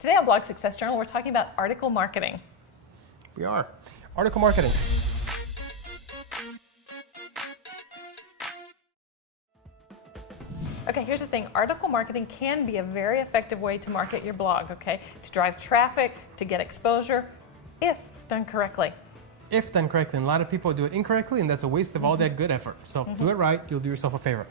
Today on Blog Success Journal, we're talking about article marketing. We are. Article marketing. Okay, here's the thing. Article marketing can be a very effective way to market your blog, okay? To drive traffic, to get exposure, if done correctly. If done correctly. And a lot of people do it incorrectly, and that's a waste of all that good effort. So do it right, you'll do yourself a favor.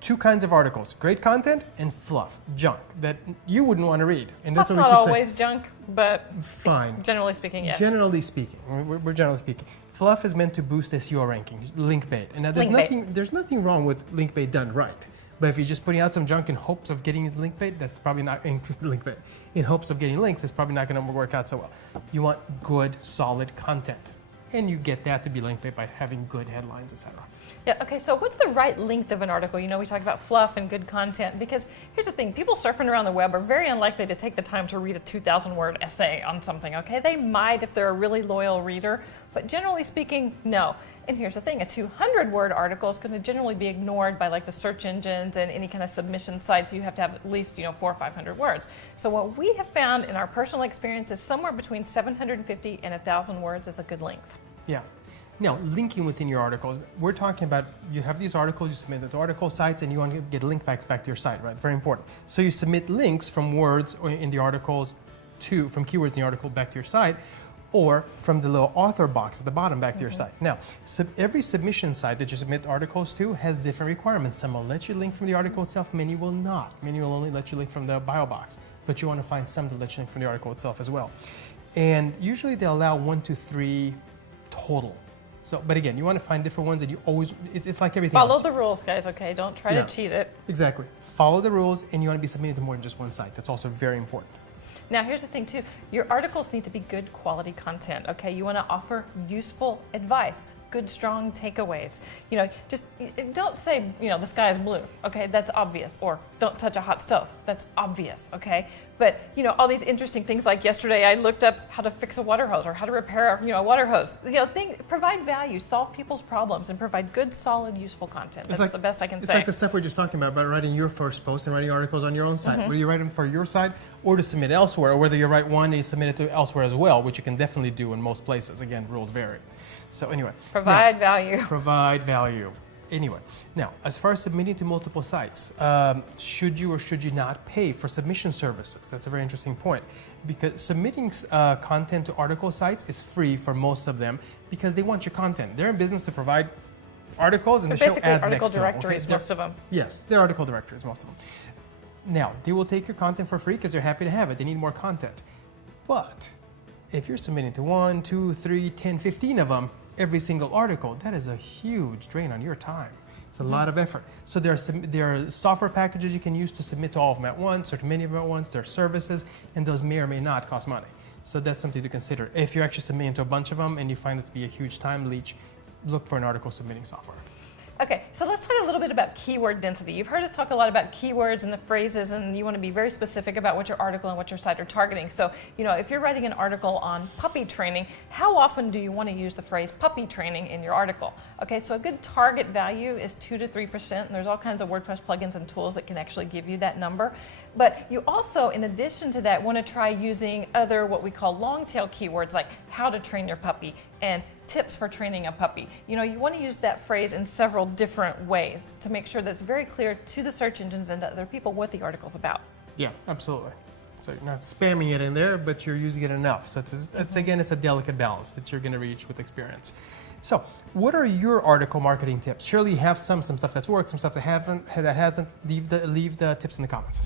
Two kinds of articles: great content and fluff, junk, that you wouldn't want to read. And That's not always junk, but fine. Generally speaking, yes. Generally speaking, we're generally speaking. Fluff is meant to boost SEO rankings, link bait. And now there's nothing wrong with link bait done right. But if you're just putting out some junk in hopes of getting link bait, that's probably not link bait. In hopes of getting links, it's probably not going to work out so well. You want good, solid content. And you get that to be link bait by having good headlines, etc. Yeah, okay, so what's the right length of an article? You know, we talk about fluff and good content, because here's the thing, people surfing around the web are very unlikely to take the time to read a 2,000-word essay on something, okay? They might if they're a really loyal reader, but generally speaking, no. And here's the thing, a 200-word article is going to generally be ignored by like the search engines and any kind of submission sites. You have to have at least, 400 or 500 words. So what we have found in our personal experience is somewhere between 750 and 1,000 words is a good length. Yeah. Now, linking within your articles, we're talking about you have these articles, you submit them to article sites, and you want to get link backs back to your site, right? Very important. So you submit links from words in the articles from keywords in the article back to your site, or from the little author box at the bottom back to your site. Now, every submission site that you submit articles to has different requirements. Some will let you link from the article itself, many will not. Many will only let you link from the bio box, but you want to find some to let you link from the article itself as well. And usually they allow 1 to 3 total. So, but again, you want to find different ones, and you always, it's like everything else. Follow the rules, guys, okay? Don't try to cheat it. Exactly. Follow the rules, and you want to be submitting to more than just one site. That's also very important. Now, here's the thing, too. Your articles need to be good quality content, okay? You want to offer useful advice, good, strong takeaways. Just don't say, the sky is blue, okay? That's obvious. Or don't touch a hot stove. That's obvious, okay? But, all these interesting things, like yesterday I looked up how to fix a water hose or how to repair, a water hose. Provide value, solve people's problems, and provide good, solid, useful content. That's the best I can say. It's like the stuff we're just talking about writing your first post and writing articles on your own site. Whether you write them for your site or to submit elsewhere, or whether you write one and you submit it to elsewhere as well, which you can definitely do in most places. Again, rules vary. So anyway. Provide value. Provide value. Anyway, now, as far as submitting to multiple sites, should you or should you not pay for submission services? That's a very interesting point, because submitting content to article sites is free for most of them because they want your content. They're in business to provide articles and to show ads next to them. Basically, article directories, most of them. Yes, they're article directories, most of them. Now, they will take your content for free because they're happy to have it. They need more content. But if you're submitting to 1, 2, 3, 10, 15 of them, every single article, that is a huge drain on your time. It's a lot of effort. So there are software packages you can use to submit to all of them at once or to many of them at once. There are services, and those may or may not cost money. So that's something to consider. If you're actually submitting to a bunch of them and you find it to be a huge time leech, look for an article submitting software. Okay, so let's talk a little bit about keyword density. You've heard us talk a lot about keywords and the phrases, and you want to be very specific about what your article and what your site are targeting. So, if you're writing an article on puppy training, how often do you want to use the phrase puppy training in your article? Okay, so a good target value is 2 to 3%, and there's all kinds of WordPress plugins and tools that can actually give you that number. But you also, in addition to that, want to try using other what we call long tail keywords, like how to train your puppy and tips for training a puppy. You want to use that phrase in several different ways to make sure that it's very clear to the search engines and to other people what the article's about. Yeah, absolutely. So you're not spamming it in there, but you're using it enough. So again, it's a delicate balance that you're going to reach with experience. So what are your article marketing tips? Surely you have some stuff that's worked, some stuff that hasn't. Leave the tips in the comments.